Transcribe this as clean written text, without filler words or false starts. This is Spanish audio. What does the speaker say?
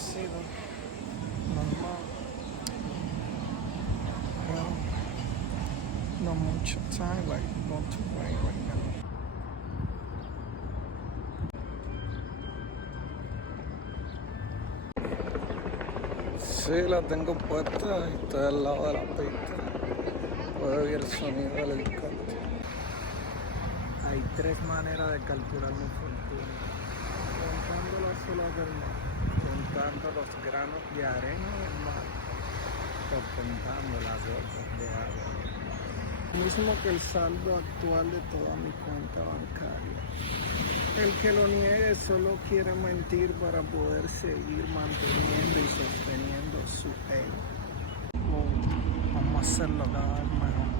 parecido, normal. Well, not much time like going to rain right now. Sí, la tengo puesta y estoy al lado de la pista. Puedo oír el sonido del helicóptero. Hay tres maneras de calcular mi fortuna. Contando las olas del mar, contando los granos de arena del mar, o contando las gotas de agua. Mismo que el saldo actual de toda mi cuenta bancaria. El que lo niegue solo quiere mentir para poder seguir manteniendo y sosteniendo su ego. Vamos a hacerlo cada vez mejor.